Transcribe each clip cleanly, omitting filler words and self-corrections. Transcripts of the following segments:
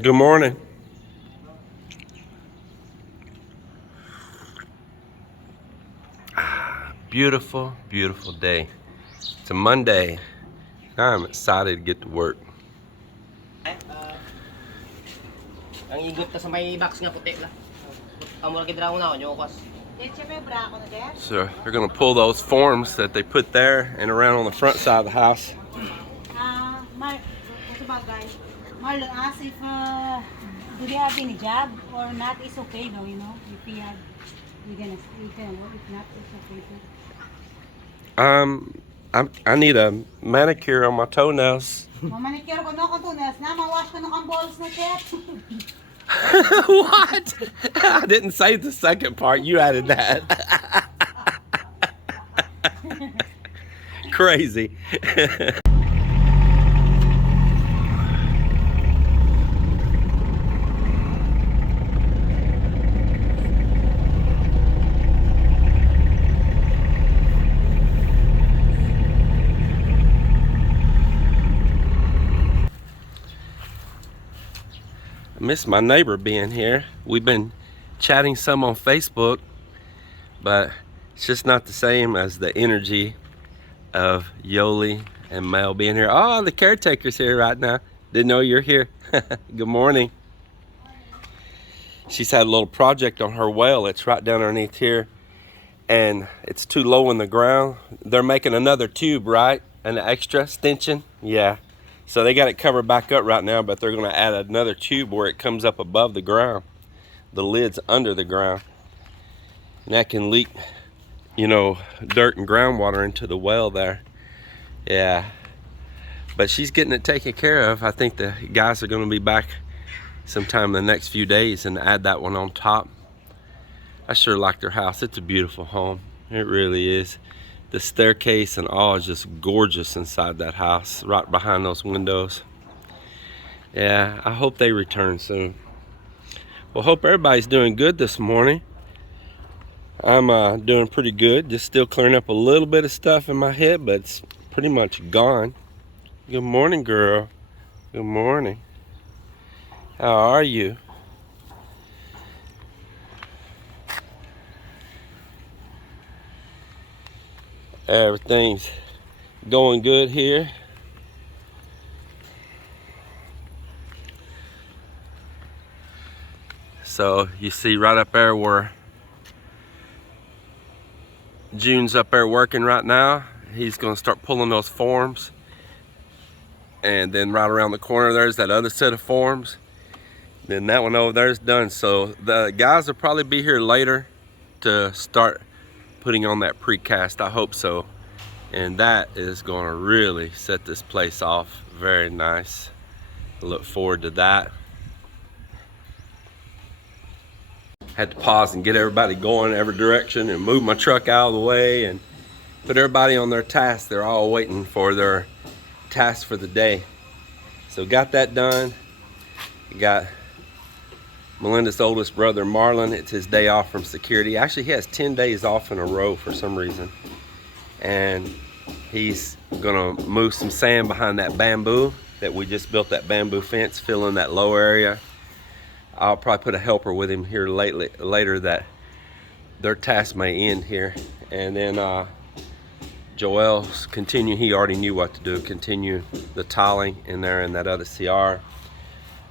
Good morning. Beautiful, beautiful day. It's a Monday. I'm excited to get to work. Ang igot ka sa may box nga puti la. Amo lagi draw na nyo kwas. So they're gonna pull those forms that they put there and around on the front side of the house. Marlon asked if do they have any job or not, it's okay though, you know. If we have, we can work. If not, it's okay too. I need a manicure on my toenails. Mamanicure ko no tunas na, mawash ko no kang balls na chef. What? I didn't say the second part. You added that. Crazy. Miss my neighbor being here. We've been chatting some on Facebook, but it's just not the same as the energy of Yoli and Mel being here. Oh, the caretaker's here right now. Didn't know you're here. Good morning. She's had a little project on her well. It's right down underneath here, and it's too low in the ground. They're making another tube, right? An extra extension. Yeah. So they got it covered back up right now, but they're going to add another tube where it comes up above the ground. The lid's under the ground. And that can leak, you know, dirt and groundwater into the well there. Yeah. But she's getting it taken care of. I think the guys are going to be back sometime in the next few days and add that one on top. I sure like their house. It's a beautiful home. It really is. The staircase and all is just gorgeous inside that house, right behind those windows. Yeah, I hope they return soon. Well, hope everybody's doing good this morning. I'm doing pretty good. Just still clearing up a little bit of stuff in my head, but it's pretty much gone. Good morning, girl. Good morning. How are you? Everything's going good here. So you see right up there where June's up there working right now. He's going to start pulling those forms. And then right around the corner there's that other set of forms. Then that one over there is done. So the guys will probably be here later to start putting on that precast. I hope so. And that is going to really set this place off very nice. I look forward to that. Had to pause and get everybody going in every direction and move my truck out of the way and put everybody on their task. They're all waiting for their task for the day. So got that done. Got Melinda's oldest brother, Marlon. It's his day off from security. Actually, he has 10 days off in a row for some reason. And he's gonna move some sand behind that bamboo that we just built, that bamboo fence, fill in that low area. I'll probably put a helper with him here later that their task may end here. And then Joel's continue, he already knew what to do, continue the tiling in there in that other CR.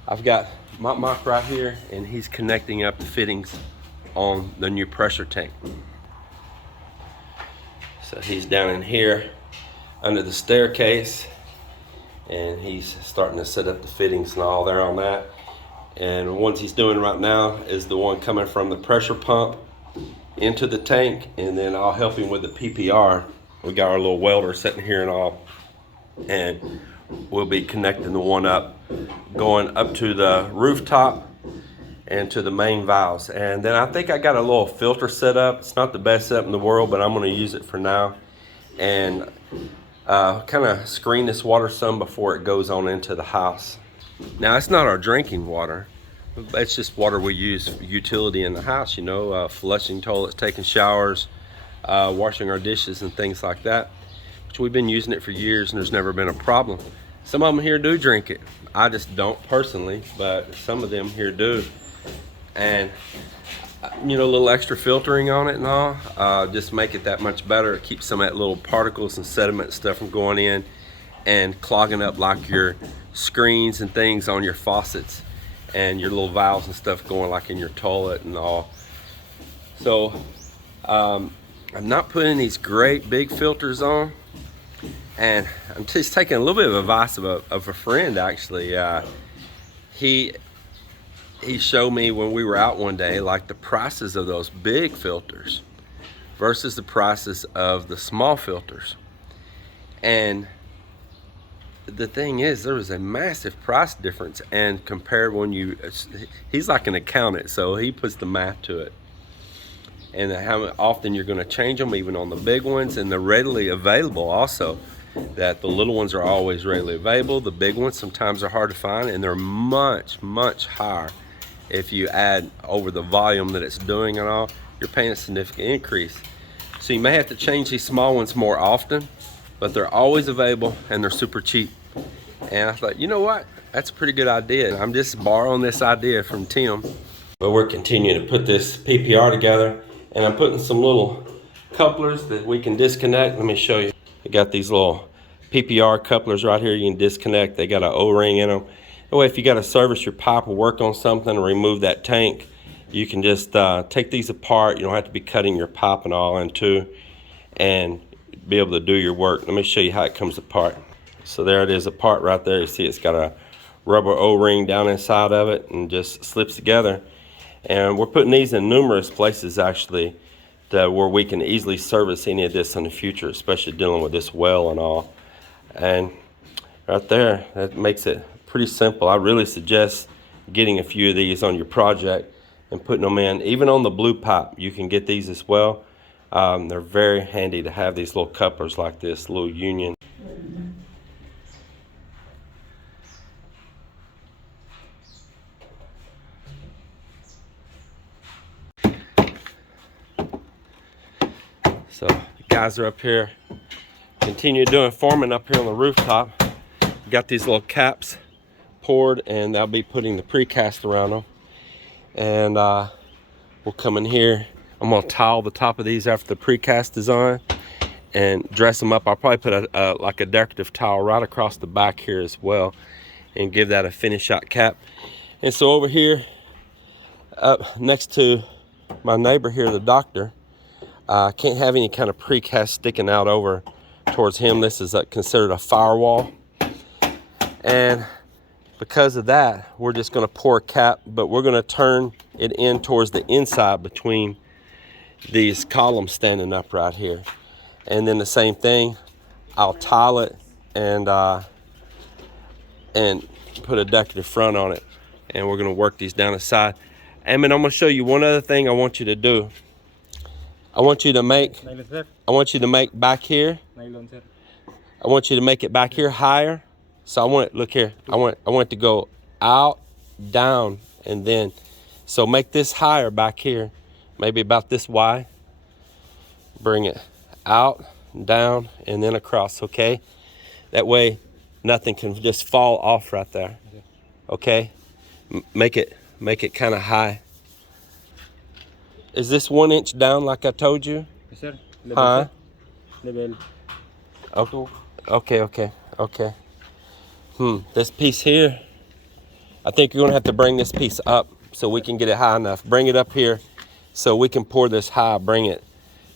I've got my mop right here, and he's connecting up the fittings on the new pressure tank. So he's down in here under the staircase, and he's starting to set up the fittings and all there on that. And the ones he's doing right now is the one coming from the pressure pump into the tank, and then I'll help him with the PPR. We got our little welder sitting here and all, and we'll be connecting the one up, going up to the rooftop and to the main valves. And then I think I got a little filter set up. It's not the best setup in the world, but I'm going to use it for now, and kind of screen this water some before it goes on into the house. Now, it's not our drinking water. It's just water we use for utility in the house, you know, flushing toilets, taking showers, washing our dishes and things like that, which we've been using it for years and there's never been a problem. Some of them here do drink it. I just don't personally, but some of them here do. And you know, a little extra filtering on it and all, just make it that much better. It keeps some of that little particles and sediment stuff from going in and clogging up like your screens and things on your faucets and your little valves and stuff going like in your toilet and all. So I'm not putting these great big filters on, and I'm just taking a little bit of advice of a friend actually. He showed me when we were out one day, like the prices of those big filters versus the prices of the small filters. And the thing is, there was a massive price difference. And compared when he's like an accountant, so he puts the math to it. And how often you're gonna change them, even on the big ones, and they're readily available also. That the little ones are always readily available. The big ones sometimes are hard to find, and they're much, much higher. If you add over the volume that it's doing and all, you're paying a significant increase. So you may have to change these small ones more often, but they're always available and they're super cheap. And I thought, you know what? That's a pretty good idea. I'm just borrowing this idea from Tim. But we're continuing to put this PPR together, and I'm putting some little couplers that we can disconnect. Let me show you. I got these little PPR couplers right here you can disconnect. They got an O-ring in them. That way, if you got to service your pipe or work on something or remove that tank, you can just take these apart. You don't have to be cutting your pipe and all in two, and be able to do your work. Let me show you how it comes apart. So there it is apart right there. You see it's got a rubber O-ring down inside of it and just slips together. And we're putting these in numerous places actually, where we can easily service any of this in the future, especially dealing with this well and all. And right there, that makes it pretty simple. I really suggest getting a few of these on your project and putting them in. Even on the blue pipe, you can get these as well. They're very handy to have these little couplers like this, little union. So the guys are up here, continue doing forming up here on the rooftop. Got these little caps poured, and they'll be putting the precast around them. And we'll come in here. I'm gonna tile the top of these after the precast is on and dress them up. I'll probably put like a decorative tile right across the back here as well and give that a finish shot cap. And so over here, up next to my neighbor here, the doctor, can't have any kind of precast sticking out over towards him. This is considered a firewall. And because of that, we're just going to pour a cap, but we're going to turn it in towards the inside between these columns standing up right here. And then the same thing, I'll tile it and put a decorative front on it. And we're going to work these down the side. And then I'm going to show you one other thing I want you to do. I want you to make back here. I want you to make it back here higher. So I want it, look here, I want it to go out, down, and then, so make this higher back here, maybe about this wide. Bring it out, down, and then across, okay? That way, nothing can just fall off right there, okay? Make it kind of high. Is this 1 inch down like I told you? Yes, sir. Huh? Level. Okay. This piece here, I think you're gonna have to bring this piece up so we can get it high enough. Bring it up here so we can pour this high, bring it.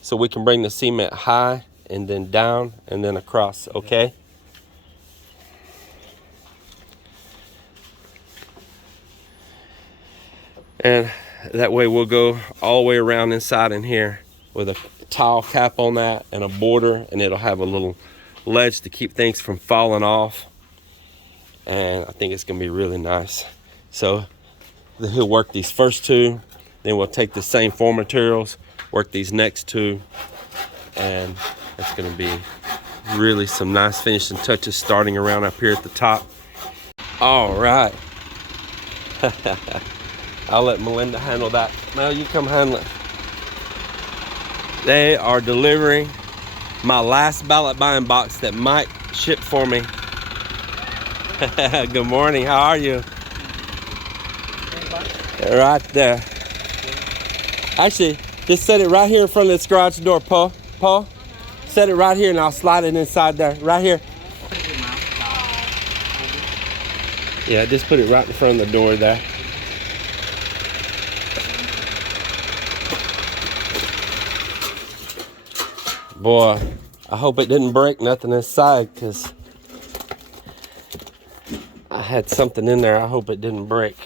So we can bring the cement high and then down and then across, okay? And that way we'll go all the way around inside in here with a tile cap on that and a border, and it'll have a little ledge to keep things from falling off. And I think it's gonna be really nice. So he'll work these first two, then we'll take the same form materials, work these next two, and it's gonna be really some nice finishing touches starting around up here at the top. All right. I'll let Melinda handle that. Mel, you come handle it. They are delivering my last balikbayan box that might ship for me Good morning. How are you? Right there. Actually, just set it right here in front of this garage door, Paul. Paul, set it right here and I'll slide it inside there. Right here. Yeah, just put it right in front of the door there. Boy, I hope it didn't break nothing inside, because I had something in there. I hope it didn't break.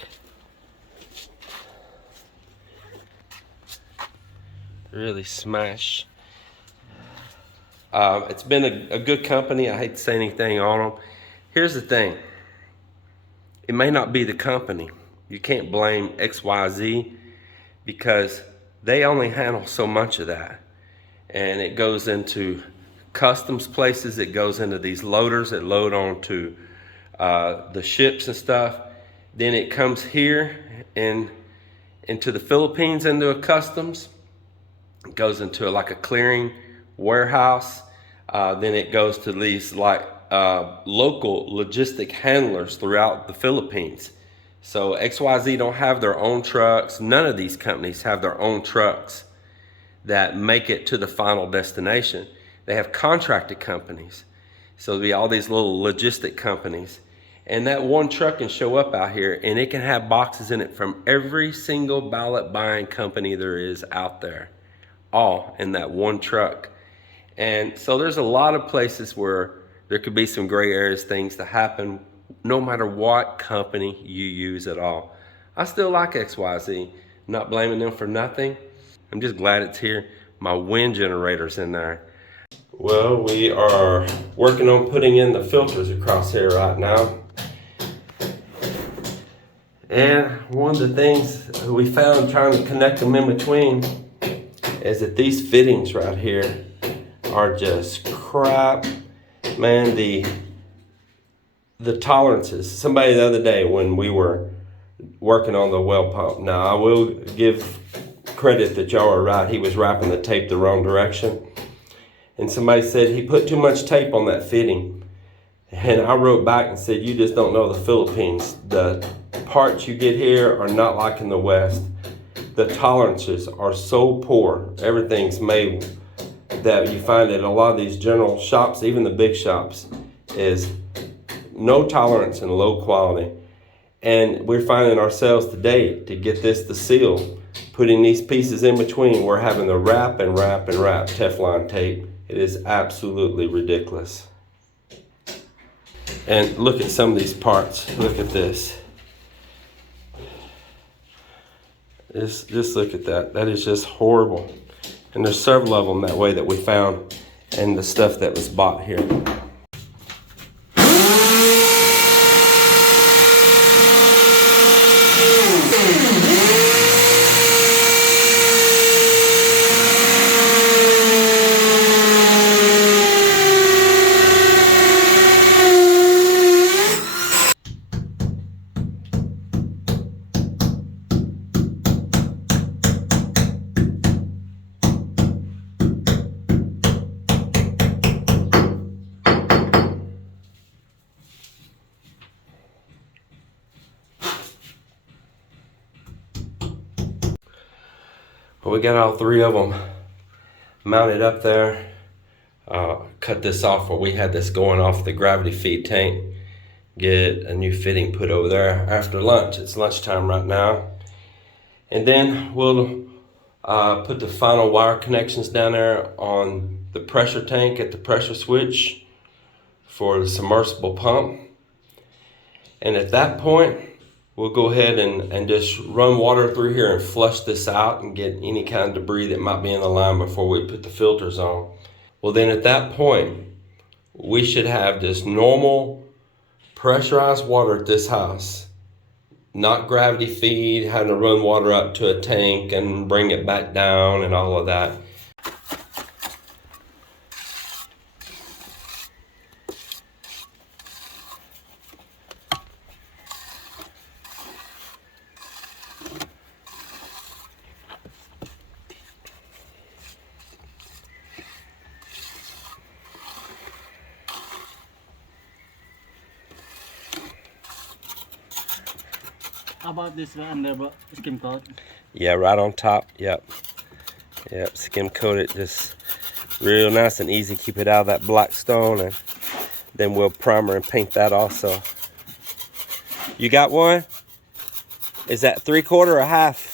Really smash. It's been a good company. I hate to say anything on them. Here's the thing. It may not be the company. You can't blame XYZ, because they only handle so much of that. And it goes into customs places. It goes into these loaders that load onto the ships and stuff. Then it comes here and into the Philippines into a customs. It goes into like a clearing warehouse. Then it goes to these like local logistic handlers throughout the Philippines. So XYZ don't have their own trucks. None of these companies have their own trucks that make it to the final destination. They have contracted companies. So there'll be all these little logistic companies. And that one truck can show up out here and it can have boxes in it from every single ballot buying company there is out there. All in that one truck. And so there's a lot of places where there could be some gray areas, things to happen, no matter what company you use at all. I still like XYZ. I'm not blaming them for nothing. I'm just glad it's here. My wind generator's in there. Well, we are working on putting in the filters across here right now. And one of the things we found trying to connect them in between is that these fittings right here are just crap. Man, the tolerances. Somebody the other day when we were working on the well pump. Now, I will give credit that y'all are right. He was wrapping the tape the wrong direction. And somebody said he put too much tape on that fitting. And I wrote back and said, you just don't know the Philippines. The parts you get here are not like in the West. The tolerances are so poor. Everything's made that you find at a lot of these general shops, even the big shops, is no tolerance and low quality. And we're finding ourselves today to get this to seal, putting these pieces in between, we're having to wrap and wrap and wrap Teflon tape. It is absolutely ridiculous. And look at some of these parts. Look at this. Just look at that. That is just horrible. And there's several of them that way that we found and the stuff that was bought here. Well, we got all three of them mounted up there. Cut this off where we had this going off the gravity feed tank. Get a new fitting put over there after lunch. It's lunchtime right now. And then we'll put the final wire connections down there on the pressure tank at the pressure switch for the submersible pump. And at that point, we'll go ahead and just run water through here and flush this out and get any kind of debris that might be in the line before we put the filters on. Well, then at that point, we should have just normal pressurized water at this house. Not gravity feed, having to run water up to a tank and bring it back down and all of that. How about this under skim coat? Yeah, right on top. Yep. Yep. Skim coat it just real nice and easy. Keep it out of that black stone, and then we'll primer and paint that also. You got one? Is that 3/4 or half?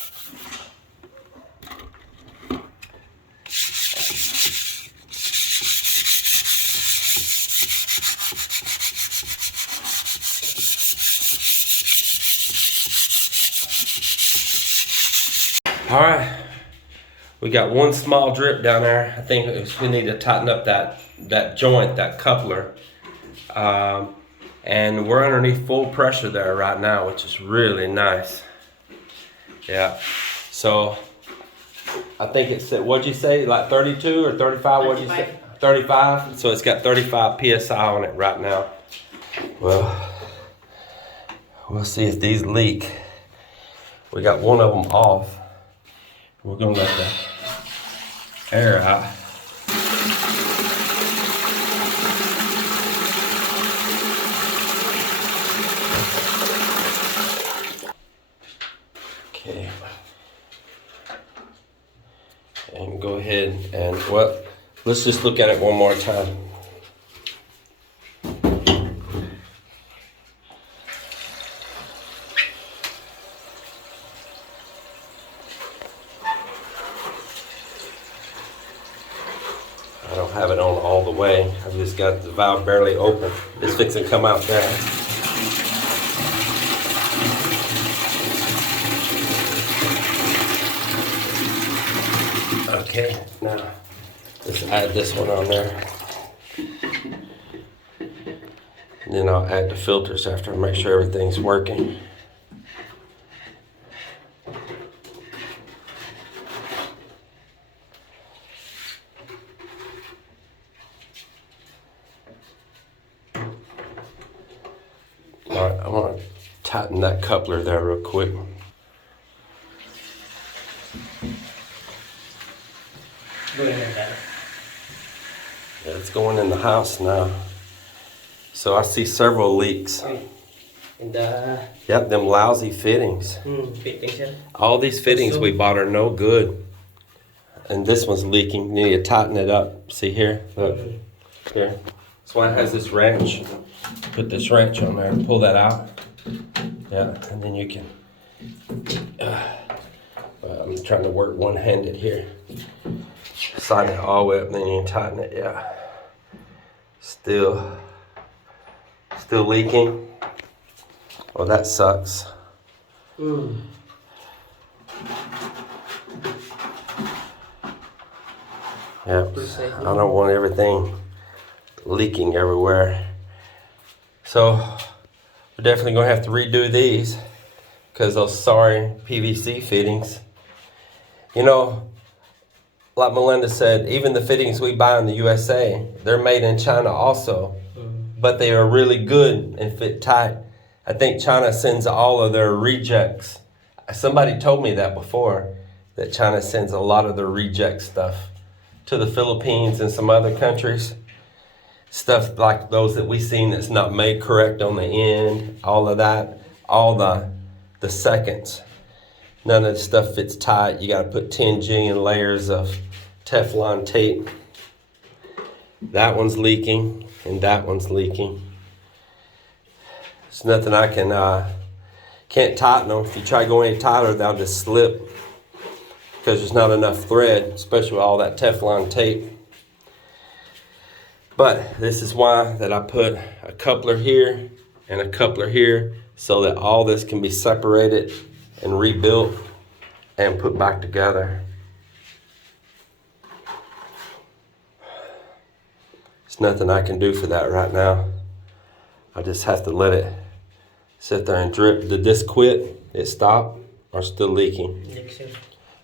All right, we got one small drip down there. I think we need to tighten up that joint, that coupler. And we're underneath full pressure there right now, which is really nice. Yeah, so I think it's, what'd you say, like 32 or 35, what'd you say? 35, so it's got 35 PSI on it right now. Well, we'll see if these leak. We got one of them off. We're gonna let the air out. Okay. And go ahead and, well, let's just look at it one more time. I don't have it on all the way. I've just got the valve barely open. It's fixing to come out there. Okay, now let's add this one on there. And then I'll add the filters after I make sure everything's working. All right, I want to tighten that coupler there real quick. Yeah, it's going in the house now. So I see several leaks. In the Yep, them lousy fittings. fittings yan. All these fittings we bought are no good. And this one's leaking. You need to tighten it up. See here? Look. Here. That's why it has this wrench. Put this wrench on there and pull that out. Yeah, and then you can... I'm trying to work one-handed here. Slide it all the way up, and then you can tighten it. Yeah. Still leaking. Oh, that sucks. Yeah, I don't want everything leaking everywhere. So we're definitely gonna have to redo these because those sorry PVC fittings. You know, like Melinda said, even the fittings we buy in the USA, they're made in China also, but they are really good and fit tight. I think China sends all of their rejects. Somebody told me that before, that China sends a lot of their reject stuff to the Philippines and some other countries. Stuff like those that we seen that's not made correct on the end, all of that, all the seconds. None of the stuff fits tight. You gotta put 10 jillion layers of Teflon tape. That one's leaking and that one's leaking. There's nothing I can't tighten them. If you try going any tighter, they'll just slip because there's not enough thread, especially with all that Teflon tape. But this is why that I put a coupler here and a coupler here so that all this can be separated and rebuilt and put back together. There's nothing I can do for that right now. I just have to let it sit there and drip. Did this quit? It stopped or still leaking?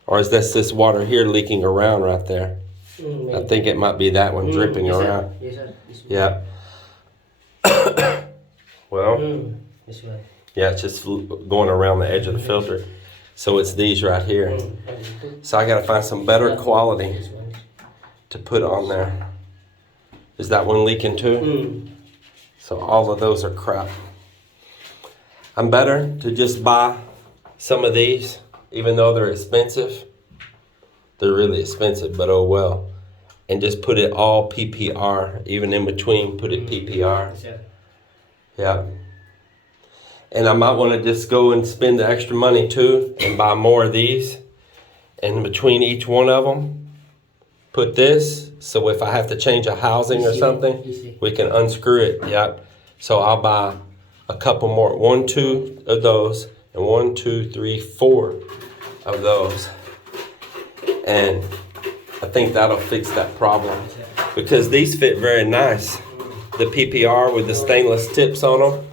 Or is this water here leaking around right there? I think it might be that one dripping around. Yes, sir. Yeah. Well, This one. yeah, it's just going around the edge of the filter. So it's these right here. So I gotta find some better quality This one. to put on there. Is that one leaking too? So all of those are crap. I'm better to just buy some of these, even though they're expensive, they're really expensive, but oh well. And just put it all PPR, even in between, put it PPR. Yeah. And I might want to just go and spend the extra money too and buy more of these. And in between each one of them, put this. So if I have to change a housing or something, we can unscrew it. Yep. So I'll buy a couple more. 1, 2 of those. And 1, 2, 3, 4 of those. And I think that'll fix that problem. Because these fit very nice. The PPR with the stainless tips on them.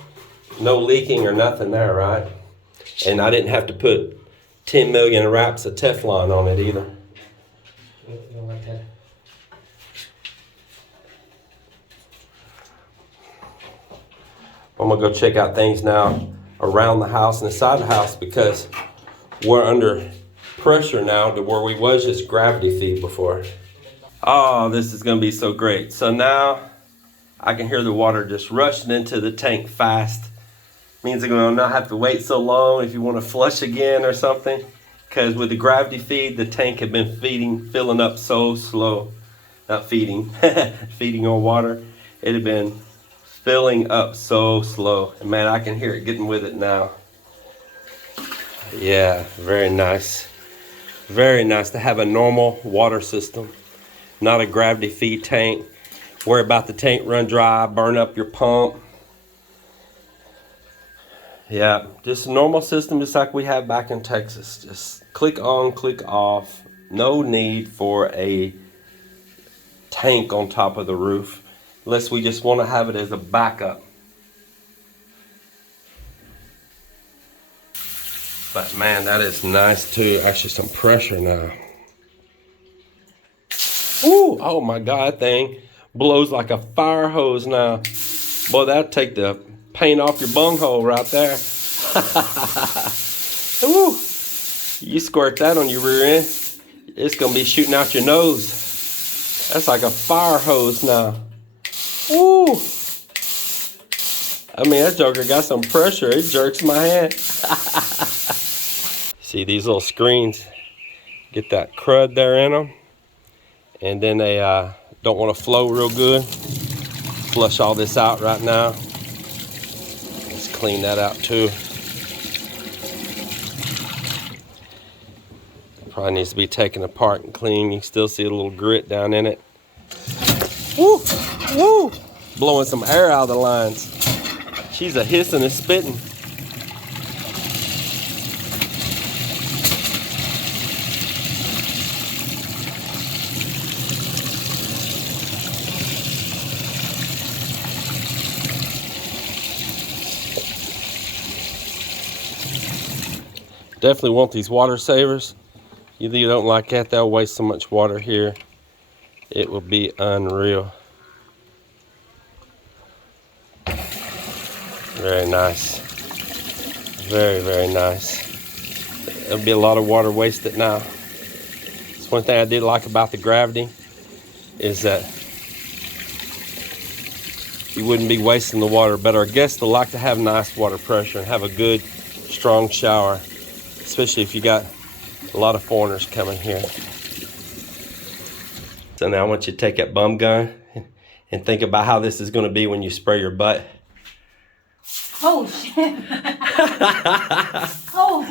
No leaking or nothing there, right? And I didn't have to put 10 million wraps of Teflon on it either. I'm gonna go check out things now around the house and inside the house because we're under pressure now to where we was just gravity feed before. Oh, this is gonna be so great. So now I can hear the water just rushing into the tank fast. Means I'm gonna not have to wait so long if you want to flush again or something. Because with the gravity feed, the tank had been filling up so slow. Not feeding, feeding on water. It had been filling up so slow. And man, I can hear it getting with it now. Yeah, very nice. Very nice to have a normal water system. Not a gravity feed tank. Worry about the tank run dry, burn up your pump. Yeah, just a normal system just like we have back in Texas. Just click on, click off. No need for a tank on top of the roof unless we just want to have it as a backup. But man, that is nice too. Actually some pressure now. Ooh, oh my God, that thing blows like a fire hose now. Boy, that'll take the paint off your bunghole right there. Ooh, you squirt that on your rear end, it's gonna be shooting out your nose. That's like a fire hose now. Ooh. I mean, that joker got some pressure. It jerks my hand. See these little screens, get that crud there in them. And then they don't want to flow real good. Flush all this out right now. Let's clean that out too. Probably needs to be taken apart and cleaned. You can still see a little grit down in it. Woo! Woo! Blowing some air out of the lines. She's a hissing and spitting. Definitely want these water savers. Either you don't like that, they'll waste so much water here. It will be unreal. Very nice. Very, very nice. There'll be a lot of water wasted now. That's one thing I did like about the gravity is that you wouldn't be wasting the water, but our guests will like to have nice water pressure and have a good, strong shower, especially if you got a lot of foreigners coming here. So now I want you to take that bum gun and think about how this is going to be when you spray your butt. Oh, shit. Oh,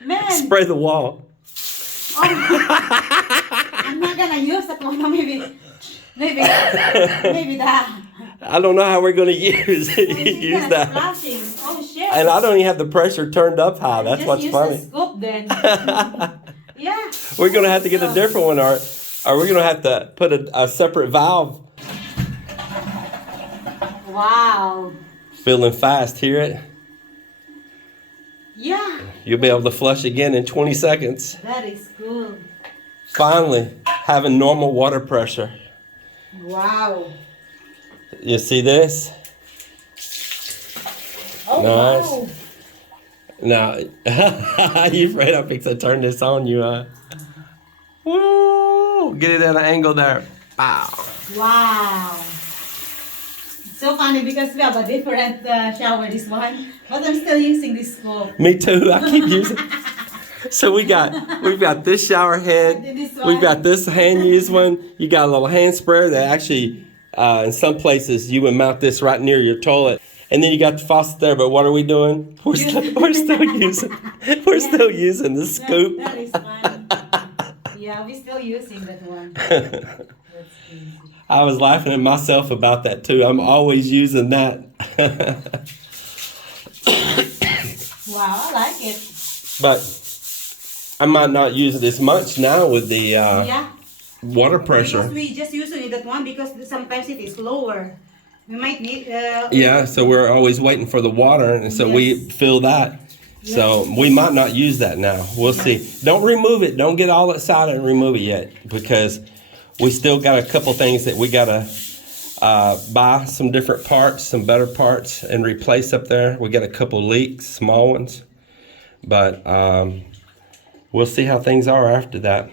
man. Spray the wall. Oh, I'm not going to use that one. Maybe that. I don't know how we're going to use that. Flashing. Oh, shit. And I don't even have the pressure turned up high. That's what's funny. Just use the scoop then. Yeah. We're going to have to get a different one, or we're going to have to put a separate valve. Wow. Filling fast, hear it? Yeah. You'll be able to flush again in 20 seconds. That is cool. Finally, having normal water pressure. Wow. You see this? Oh, nice. wow. Now, you afraid I'm fixing to turn this on you, huh? Woo! Get it at an angle there. Wow. Wow. So funny because we have a different shower, this one. But I'm still using this scope. Me too. I keep using. So we've got this shower head. This one. We've got this hand used one. You got a little hand sprayer that actually, in some places, you would mount this right near your toilet. And then you got the faucet there. But what are we doing? We're still using the scoop. That is fun. Yeah, we're still using that one. That's easy. I was laughing at myself about that too. I'm always using that. Wow, I like it. But I might not use it as much now with the Yeah. water pressure. Because we just usually that one because sometimes it is lower. We might need. Yeah, so we're always waiting for the water, and so we Yes. fill that. So we might not use that now. We'll see. Don't remove it. Don't get all excited and remove it yet, because we still got a couple things that we gotta buy some different parts, some better parts, and replace up there. We got a couple leaks, small ones, but we'll see how things are after that.